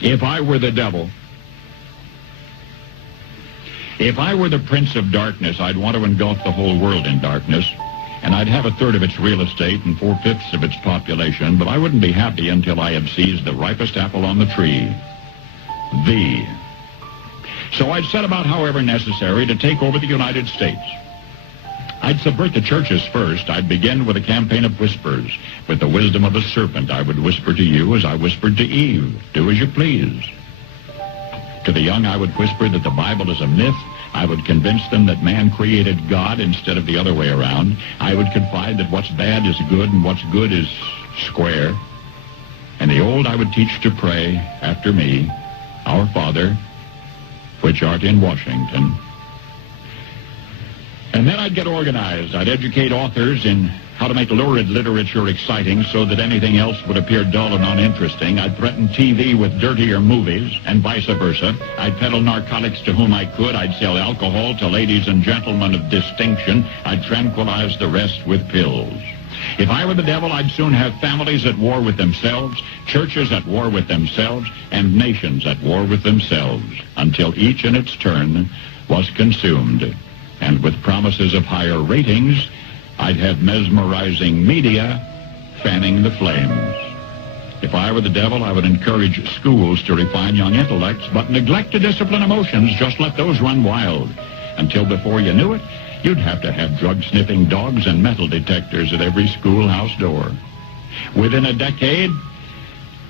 If I were the devil, if I were the prince of darkness, I'd want to engulf the whole world in darkness, and I'd have a third of its real estate and 4/5 of its population, but I wouldn't be happy until I had seized the ripest apple on the tree, thee. So I'd set about, however necessary, to take over the United States. I'd subvert the churches first. I'd begin with a campaign of whispers. With the wisdom of a serpent, I would whisper to you as I whispered to Eve, do as you please. To the young, I would whisper that the Bible is a myth. I would convince them that man created God instead of the other way around. I would confide that what's bad is good and what's good is square. And the old I would teach to pray after me, Our Father, which art in Washington. And then I'd get organized. I'd educate authors in how to make lurid literature exciting so that anything else would appear dull and uninteresting. I'd threaten TV with dirtier movies and vice versa. I'd peddle narcotics to whom I could. I'd sell alcohol to ladies and gentlemen of distinction. I'd tranquilize the rest with pills. If I were the devil, I'd soon have families at war with themselves, churches at war with themselves, and nations at war with themselves, until each in its turn was consumed. And with promises of higher ratings, I'd have mesmerizing media fanning the flames. If I were the devil, I would encourage schools to refine young intellects, but neglect to discipline emotions. Just let those run wild. Until before you knew it, you'd have to have drug-sniffing dogs and metal detectors at every schoolhouse door. Within a decade,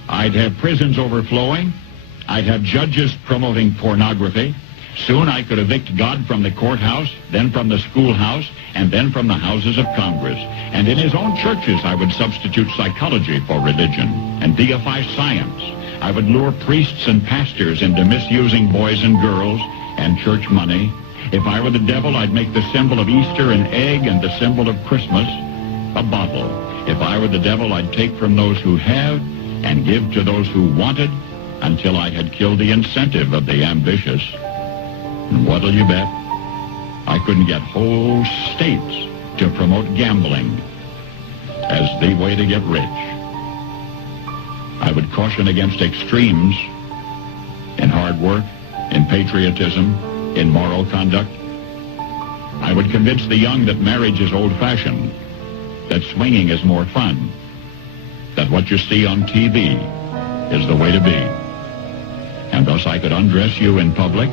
I'd have prisons overflowing. I'd have judges promoting pornography. Soon I could evict God from the courthouse, then from the schoolhouse, and then from the houses of Congress. And in his own churches, I would substitute psychology for religion and deify science. I would lure priests and pastors into misusing boys and girls and church money. If I were the devil, I'd make the symbol of Easter an egg and the symbol of Christmas a bottle. If I were the devil, I'd take from those who have and give to those who wanted until I had killed the incentive of the ambitious. And what'll you bet? I couldn't get whole states to promote gambling as the way to get rich. I would caution against extremes in hard work, in patriotism, in moral conduct. I would convince the young that marriage is old-fashioned, that swinging is more fun, that what you see on TV is the way to be. And thus I could undress you in public,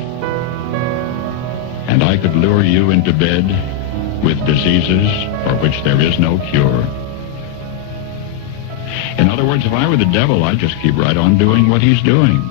and I could lure you into bed with diseases for which there is no cure. In other words, if I were the devil, I'd just keep right on doing what he's doing.